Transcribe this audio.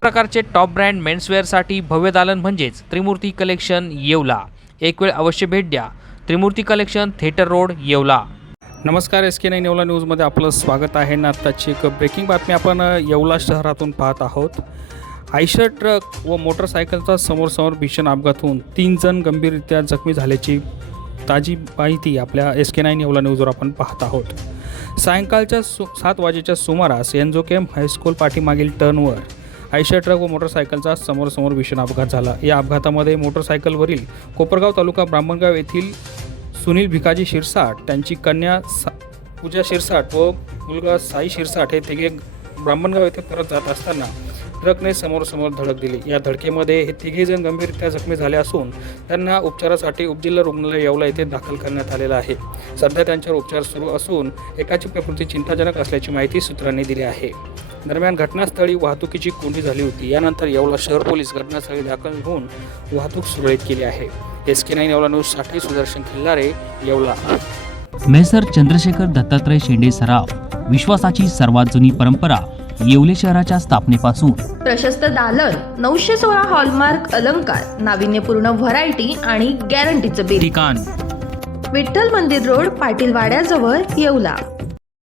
प्रकारचे top brand मेन्सवेअरसाठी भव्य दालन म्हणजेच त्रिमूर्ती कलेक्शन येवला. एक वेळ अवश्य भेट द्या. Trimurti collection theatre road Yeola. नमस्कार एस के नाईन येवला न्यूजमध्ये आपलं स्वागत आहे. ना आत्ताची एक ब्रेकिंग बातमी आपण येवला शहरातून पाहत आहोत. आयशर ट्रक व मोटरसायकलचा समोरसमोर भीषण अपघात होऊन तीन जण गंभीररित्या जखमी झाल्याची ताजी माहिती आपल्या एस के नाईन येवला न्यूजवर आपण पाहत आहोत. सायंकाळच्या सु सात वाजेच्या सुमारास एन्झोकेम हायस्कूल पाठीमागील टर्नवर आयशर ट्रक व मोटरसायकलचा समोरसमोर भीषण अपघात झाला. या अपघातामध्ये मोटरसायकलवरील कोपरगाव तालुका ब्राह्मणगाव येथील सुनील भिकाजी शिरसाट त्यांची कन्या सा पूजा शिरसाट व मुलगा साई शिरसाट हे तिघे ब्राह्मणगाव येथे परत जात असताना ट्रकने समोरसमोर धडक दिली. या धडकेमध्ये हे तिघे जण गंभीररित्या जखमी झाले असून त्यांना उपचारासाठी उपजिल्हा रुग्णालय येवला येथे दाखल करण्यात आलेलं आहे. सध्या त्यांच्यावर उपचार सुरू असून एकाची प्रकृती चिंताजनक असल्याची माहिती सूत्रांनी दिली आहे. दरम्यान घटनास्थळी वाहतुकीची कोंडी झाली होती. यानंतर येवला शहर पोलीस घटनास्थळी दाखल होऊन वाहतूक सुरळीत केली आहे. एस के नाईन येवला न्यूजसाठी सुदर्शन खिल्लारे येवला. मेसर चंद्रशेखर दत्तात्रय शेंडे सराव विश्वासाची सर्वात जुनी परंपरा येवले शहराच्या स्थापनेपासून. प्रशस्त दालन नऊशे सोळा हॉलमार्क अलंकार नाविन्यपूर्ण व्हरायटी आणि गॅरंटीचं बिल ठिकाण. विठ्ठल मंदिर रोड पाटील वाड्याजवळ येवला.